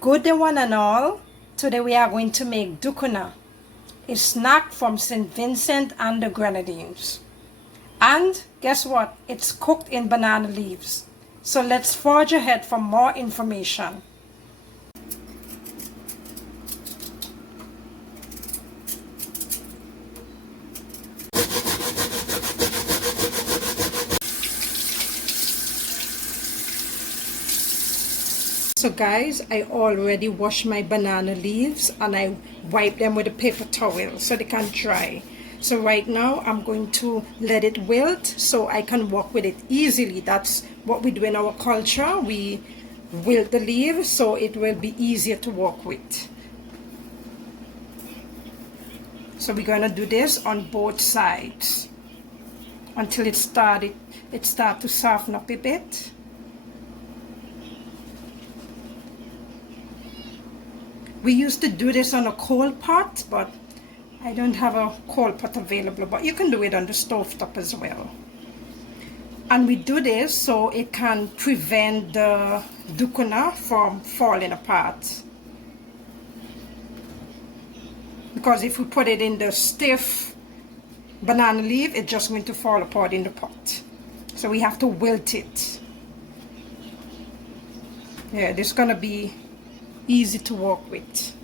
Good day one and all. Today we are going to make Ducuna, a snack from St. Vincent and the Grenadines. And guess what? It's cooked in banana leaves. So let's forge ahead for more information. So guys, I already washed my banana leaves and I wiped them with a paper towel so they can dry. So right now I'm going to let it wilt so I can work with it easily. That's what we do in our culture. We wilt the leaves so it will be easier to work with. So we're going to do this on both sides until it start to soften up a bit. We used to do this on a coal pot, but I don't have a coal pot available, but you can do it on the stove top as well. And we do this so it can prevent the Ducuna from falling apart. Because if we put it in the stiff banana leaf, it's just going to fall apart in the pot. So we have to wilt it. Yeah, this is going to be easy to work with.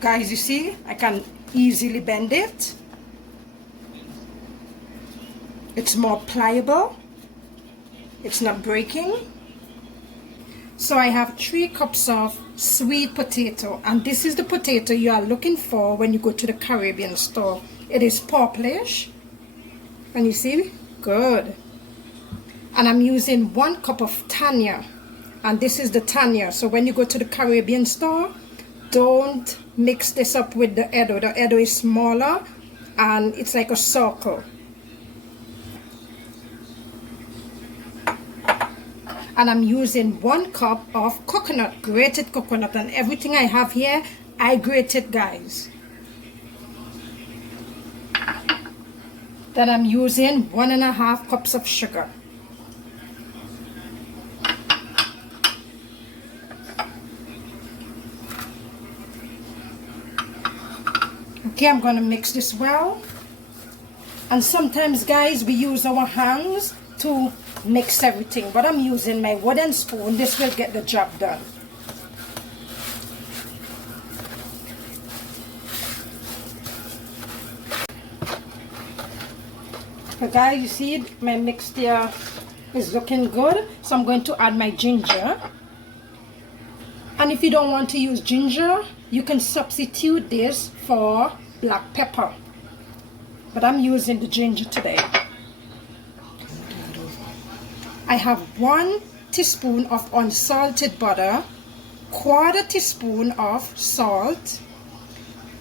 Guys, you see, I can easily bend it. It's more pliable. It's not breaking. So I have 3 cups of sweet potato, and this is the potato you are looking for when you go to the Caribbean store. It is purplish. Can you see? Good. And I'm using 1 cup of tania, and this is the tania. So when you go to the Caribbean store, don't mix this up with the eddo. The eddo is smaller and it's like a circle. And I'm using 1 cup of coconut, grated coconut, and everything I have here I grated, guys. Then I'm using 1.5 cups of sugar. Okay, I'm going to mix this well. And sometimes, guys, we use our hands to mix everything, but I'm using my wooden spoon. This will get the job done. So guys, you see my mixture is looking good, so I'm going to add my ginger. And if you don't want to use ginger, you can substitute this for black pepper, but I'm using the ginger today. I have 1 teaspoon of unsalted butter, 1/4 teaspoon of salt,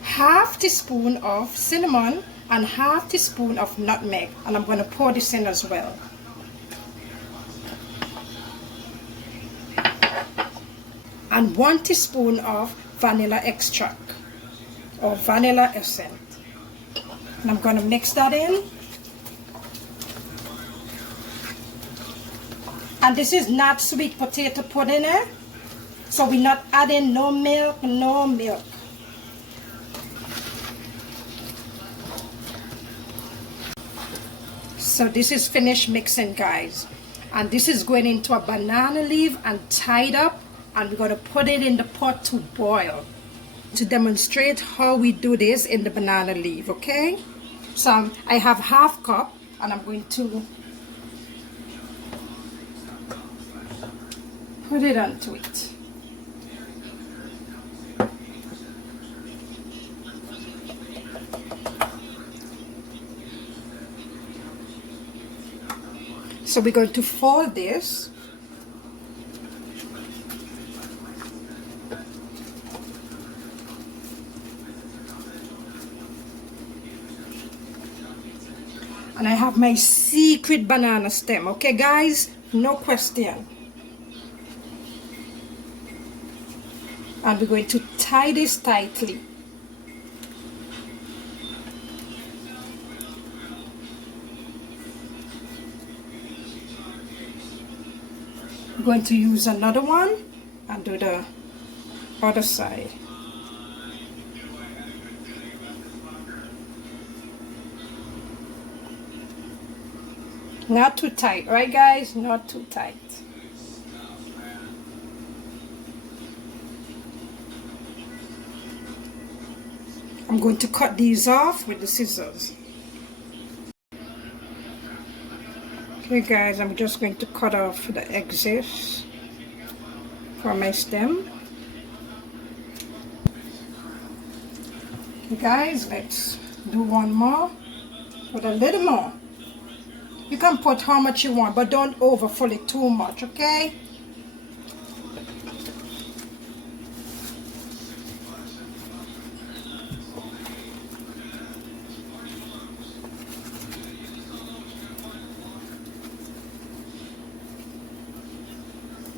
1/2 teaspoon of cinnamon, and 1/2 teaspoon of nutmeg. And I'm going to pour this in as well. And 1 teaspoon of vanilla extract or vanilla essence. And I'm going to mix that in. And this is not sweet potato pudding, so we're not adding no milk, no milk. So this is finished mixing, guys. And this is going into a banana leaf and tied up, and we're going to put it in the pot to boil. To demonstrate how we do this in the banana leaf, okay? So I have 1/2 cup, and I'm going to put it onto it. So we're going to fold this. And I have my secret banana stem, okay guys? No question. And we're going to tie this tightly. I'm going to use another one and do the other side. Not too tight, right guys? Not too tight. I'm going to cut these off with the scissors. Okay guys, I'm just going to cut off the excess from my stem. Okay guys, let's do one more. Put a little more. You can put how much you want, but don't overfill it too much, okay?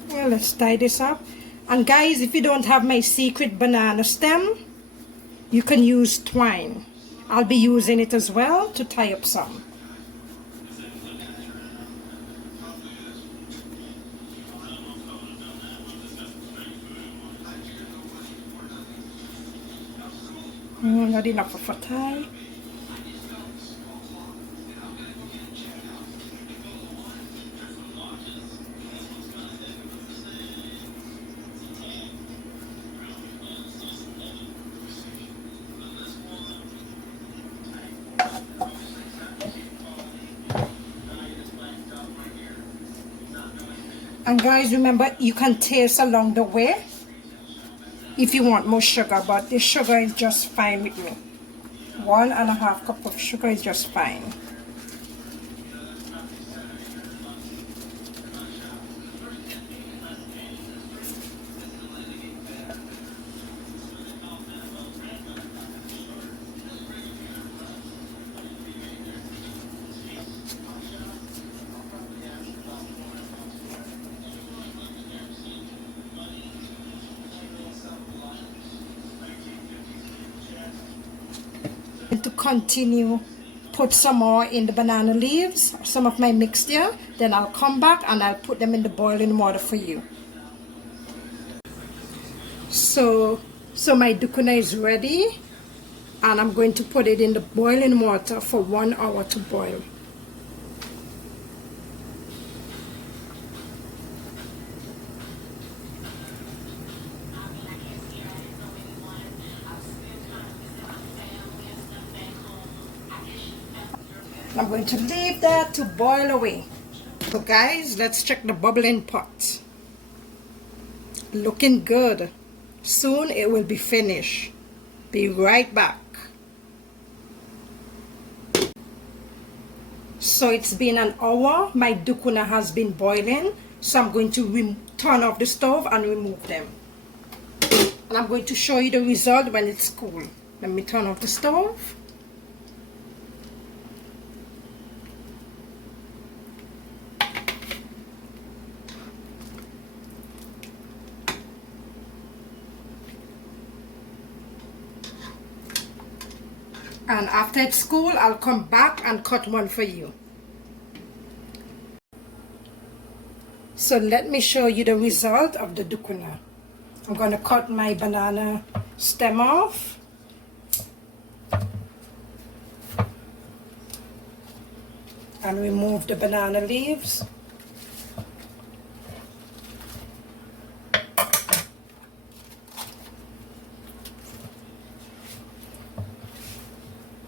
Well, let's tie this up. And guys, if you don't have my secret banana stem, you can use twine. I'll be using it as well to tie up some. Not enough of a tie. And guys, remember, you can taste along the way if you want more sugar, but the sugar is just fine with me. 1.5 cups of sugar is just fine. To continue, put some more in the banana leaves, some of my mixture, then I'll come back and I'll put them in the boiling water for you. So my Ducuna is ready, and I'm going to put it in the boiling water for 1 hour to boil. I'm going to leave that to boil away. So guys, let's check the bubbling pot. Looking good. Soon it will be finished. Be right back. So it's been an hour. My Ducuna has been boiling. So I'm going to turn off the stove and remove them. And I'm going to show you the result when it's cool. Let me turn off the stove. And after it's cool, I'll come back and cut one for you. So let me show you the result of the Ducuna. I'm going to cut my banana stem off. And remove the banana leaves.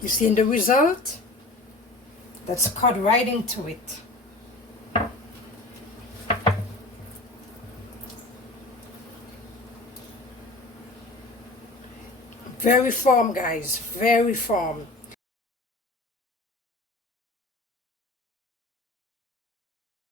You see the result? Let's cut right into it. Very firm, guys, very firm.